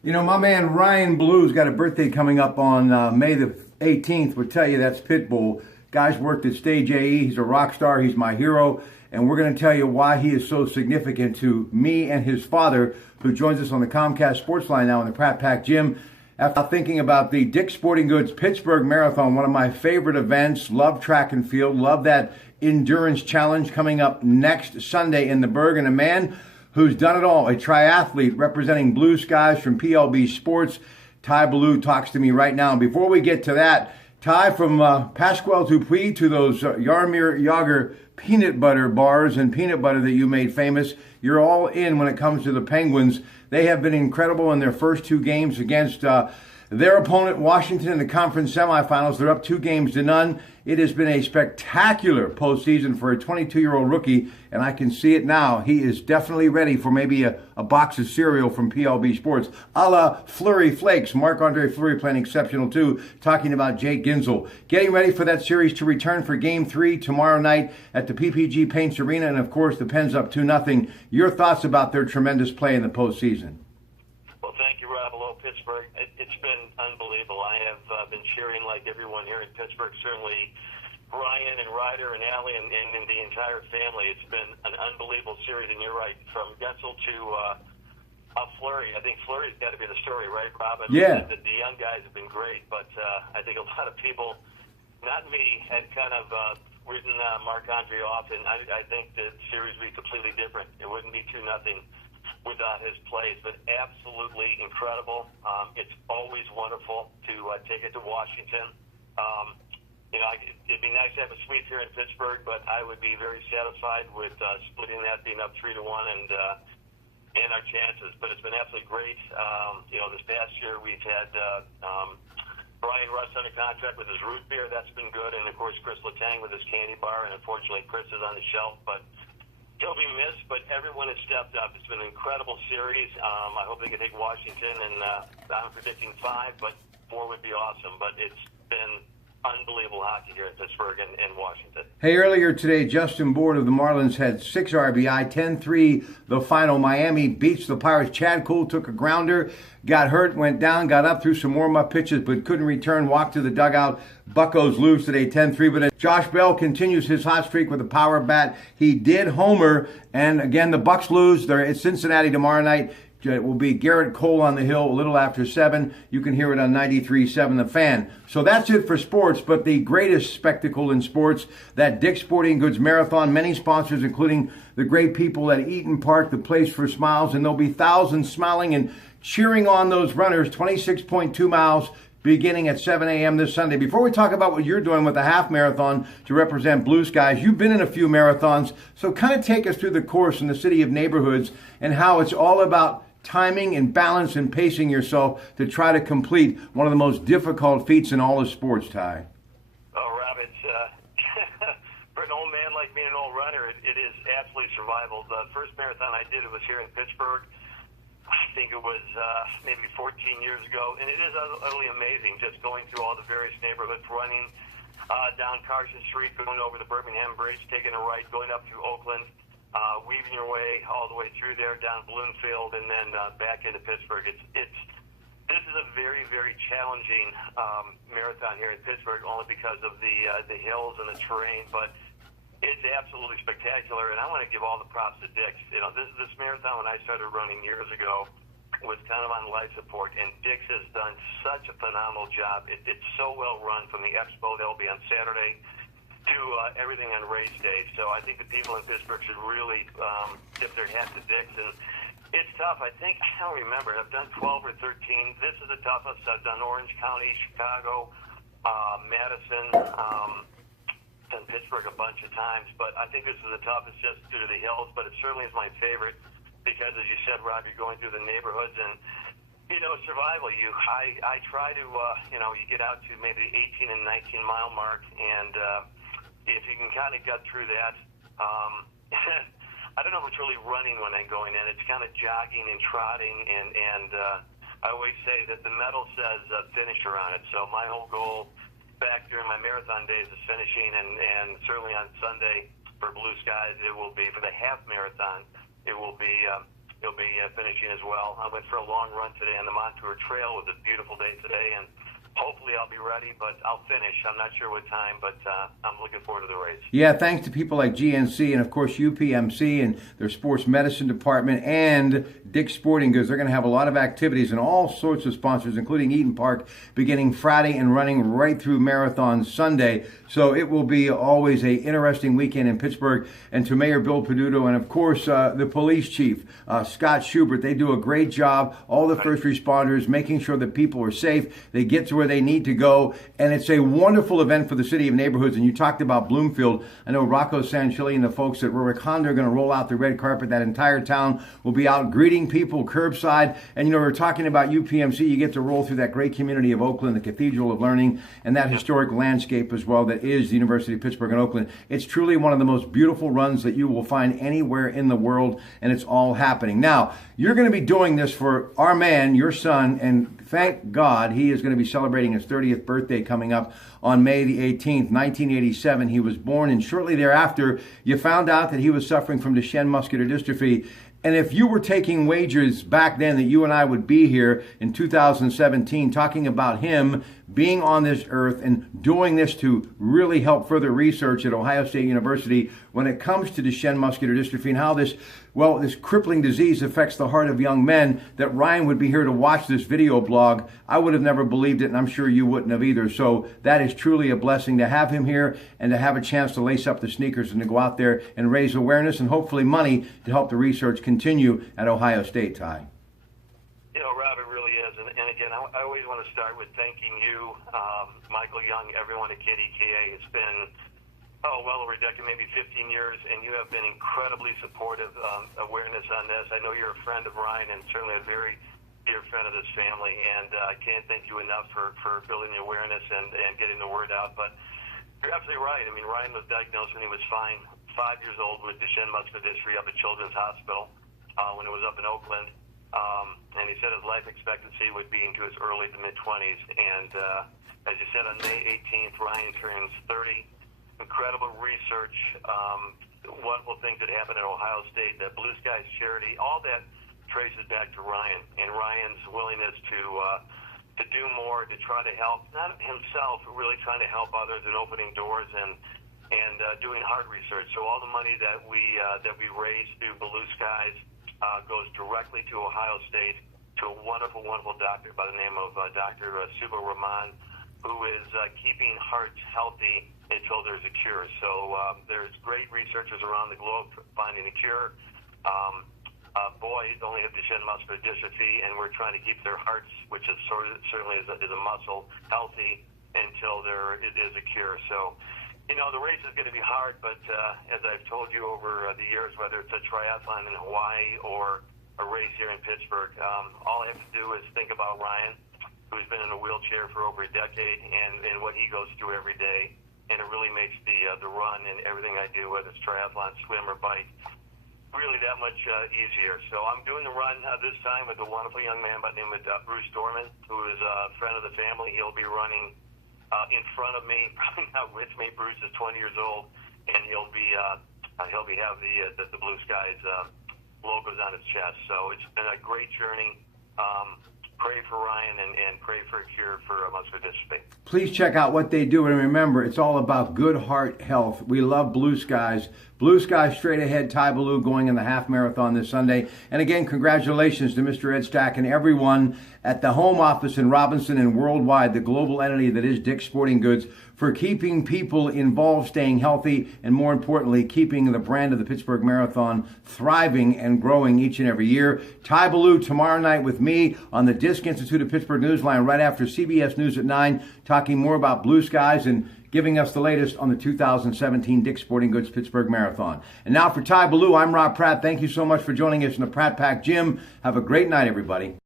You know, my man Ryan Blue's got a birthday coming up on May the 18th. Would tell you that's Pitbull. Guy's worked at Stage AE. He's a rock star. He's my hero. And we're going to tell you why he is so significant to me and his father, who joins us on the Comcast Sports Line now in the Pratte Pack Gym. After thinking about the Dick's Sporting Goods Pittsburgh Marathon, one of my favorite events, love track and field, love that endurance challenge coming up next Sunday in the Berg, and a man who's done it all, a triathlete representing Blue Skies from PLB Sports. Ty Ballou talks to me right now. And before we get to that, Ty, from Pasquale Dupuis to those Yarmir Yager peanut butter bars and peanut butter that you made famous, you're all in when it comes to the Penguins. They have been incredible in their first two games against their opponent, Washington, in the conference semifinals. They're up 2-0. It has been a spectacular postseason for a 22-year-old rookie, and I can see it now. He is definitely ready for maybe a box of cereal from PLB Sports, a la Fleury Flakes. Marc-Andre Fleury playing exceptional, too, talking about Jake Ginzel. Getting ready for that series to return for Game 3 tomorrow night at the PPG Paints Arena, and, of course, the Pens up 2-0. Your thoughts about their tremendous play in the postseason? Well, thank you, Rob. Hello, Pittsburgh. It's been unbelievable. I have been cheering like everyone here in Pittsburgh, certainly Brian and Ryder and Allie and the entire family. It's been an unbelievable series, and you're right, from Gensel to Fleury. I think Fleury's got to be the story, right, Rob? Yeah. The young guys have been great, but I think a lot of people, not me, had kind of written Marc-Andre off, and I think the series would be completely different. It wouldn't be 2-0 without his plays, but absolutely incredible. It's always wonderful to take it to Washington. It'd be nice to have a sweep here in Pittsburgh, but I would be very satisfied with splitting that, being up 3-1, and our chances. But it's been absolutely great. This past year we've had Brian Russ under contract with his root beer. That's been good, and of course Chris Letang with his candy bar. And unfortunately, Chris is on the shelf, but he'll be missed, but everyone has stepped up. It's been an incredible series. I hope they can take Washington, and I'm predicting 5, but 4 would be awesome. But it's been unbelievable hockey here in Pittsburgh and Washington. Hey, earlier today, Justin Bourne of the Marlins had 6 RBI, 10-3 the final. Miami beats the Pirates. Chad Kuhl took a grounder, got hurt, went down, got up, threw some warm-up pitches, but couldn't return, walked to the dugout. Buccos lose today 10-3, but Josh Bell continues his hot streak with a power bat. He did homer, and again, the Bucks lose. They're at Cincinnati tomorrow night. It will be Garrett Cole on the hill a little after 7. You can hear it on 93.7 The Fan. So that's it for sports, but the greatest spectacle in sports, that Dick's Sporting Goods Marathon. Many sponsors, including the great people at Eaton Park, the place for smiles, and there'll be thousands smiling and cheering on those runners. 26.2 miles beginning at 7 a.m. this Sunday. Before we talk about what you're doing with the half marathon to represent Blue Skies, you've been in a few marathons, so kind of take us through the course in the city of neighborhoods and how it's all about timing and balance and pacing yourself to try to complete one of the most difficult feats in all of sports, Ty. Oh, Rob, it's for an old man like me, an old runner, it is absolutely survival. The first marathon I did, it was here in Pittsburgh. I think it was maybe 14 years ago, and it is utterly amazing just going through all the various neighborhoods, running down Carson Street, going over the Birmingham Bridge, taking a right, going up through Oakland, weaving your way all the way through there, down Bloomfield, and then back into Pittsburgh. This is a very, very challenging marathon here in Pittsburgh, only because of the hills and the terrain, but it's absolutely spectacular, and I want to give all the props to Dick's. This marathon, when I started running years ago, was kind of on life support, and Dick's has done such a phenomenal job. It's so well run, from the expo that will be on Saturday to everything on race day. So I think the people in Pittsburgh should really tip their hat to Dick's. And it's tough. I don't remember. I've done 12 or 13. This is the toughest. I've done Orange County, Chicago, Madison, and Pittsburgh a bunch of times. But I think this is the toughest just due to the hills. But it certainly is my favorite because, as you said, Rob, you're going through the neighborhoods and survival. I try to, you get out to maybe the 18 and 19 mile mark, and if you can kind of get through that, I don't know if it's really running when I'm going in. It's kind of jogging and trotting, and I always say that the medal says finisher on it. So my whole goal back during my marathon days is finishing, and certainly on Sunday for Blue Skies, it will be, for the half marathon, it will be you'll be finishing as well. I went for a long run today on the Montour Trail. It was a beautiful day today, and hopefully I'll be ready, but I'll finish. I'm not sure what time, but I'm looking forward to the race. Yeah, thanks to people like GNC and, of course, UPMC and their sports medicine department and Dick's Sporting Goods. They're going to have a lot of activities and all sorts of sponsors, including Eaton Park, beginning Friday and running right through Marathon Sunday. So it will be always an interesting weekend in Pittsburgh. And to Mayor Bill Peduto and, of course, the police chief, Scott Schubert, they do a great job. All the first responders making sure that people are safe. They get to where they need to go. And it's a wonderful event for the city of neighborhoods. And you talked about Bloomfield. I know Rocco Sanchilli and the folks at Rurick Honda are going to roll out the red carpet. That entire town will be out greeting people curbside. And, we're talking about UPMC. You get to roll through that great community of Oakland, the Cathedral of Learning, and that historic landscape as well that is the University of Pittsburgh and Oakland. It's truly one of the most beautiful runs that you will find anywhere in the world, and it's all happening. Now, you're going to be doing this for our man, your son, and thank God he is going to be celebrating his 30th birthday coming up on May the 18th, 1987. He was born, and shortly thereafter, you found out that he was suffering from Duchenne muscular dystrophy. And if you were taking wagers back then that you and I would be here in 2017 talking about him being on this earth and doing this to really help further research at Ohio State University when it comes to Duchenne muscular dystrophy and how this crippling disease affects the heart of young men, that Ryan would be here to watch this video blog, I would have never believed it, and I'm sure you wouldn't have either. So that is truly a blessing to have him here and to have a chance to lace up the sneakers and to go out there and raise awareness and hopefully money to help the research continue at Ohio State, Ty. Rob, it really is. And again, I always want to start with thanking you, Michael Young, everyone at KDKA. It's been well over a decade, maybe 15 years, and you have been incredibly supportive, awareness on this. I know you're a friend of Ryan and certainly a very dear friend of this family, and I can't thank you enough for building the awareness and getting the word out. But you're absolutely right. I mean, Ryan was diagnosed when he was 5 years old with Duchenne muscular dystrophy up at Children's Hospital when it was up in Oakland. And he said his life expectancy would be into his early to mid-20s. And as you said, on May 18th, Ryan turns 30. Incredible research, wonderful things that happened at Ohio State, the Blue Skies charity, all that traces back to Ryan and Ryan's willingness to do more, to try to help, not himself, but really trying to help others and opening doors and doing heart research. So all the money that we raise through Blue Skies goes directly to Ohio State, to a wonderful, wonderful doctor by the name of Dr. Subba Rahman, who is keeping hearts healthy until there's a cure. So there's great researchers around the globe finding a cure. Boys only have Duchenne muscular dystrophy, and we're trying to keep their hearts, which is certainly is a muscle, healthy until there is a cure. So, the race is going to be hard, but as I've told you over the years, whether it's a triathlon in Hawaii or a race here in Pittsburgh, all I have to do is think about Ryan, who's been in a wheelchair for over a decade, and what he goes through every day. And it really makes the run and everything I do, whether it's triathlon, swim, or bike, really that much easier. So I'm doing the run this time with a wonderful young man by the name of Bruce Dorman, who is a friend of the family. He'll be running in front of me, probably not with me. Bruce is 20 years old, and he'll have the Blue Skies logos on his chest. So it's been a great journey. Pray for Ryan and pray for a cure for muscular dystrophy. Please check out what they do, and remember, it's all about good heart health. We love Blue Skies. Blue Skies straight ahead, Ty Ballou going in the half marathon this Sunday. And again, congratulations to Mr. Ed Stack and everyone at the home office in Robinson and worldwide, the global entity that is Dick's Sporting Goods, for keeping people involved, staying healthy, and more importantly, keeping the brand of the Pittsburgh Marathon thriving and growing each and every year. Ty Ballou tomorrow night with me on the Disc Institute of Pittsburgh Newsline right after CBS News at 9, talking more about Blue Skies and giving us the latest on the 2017 Dick's Sporting Goods Pittsburgh Marathon. And now for Ty Ballou, I'm Rob Pratt. Thank you so much for joining us in the Pratt Pack Gym. Have a great night, everybody.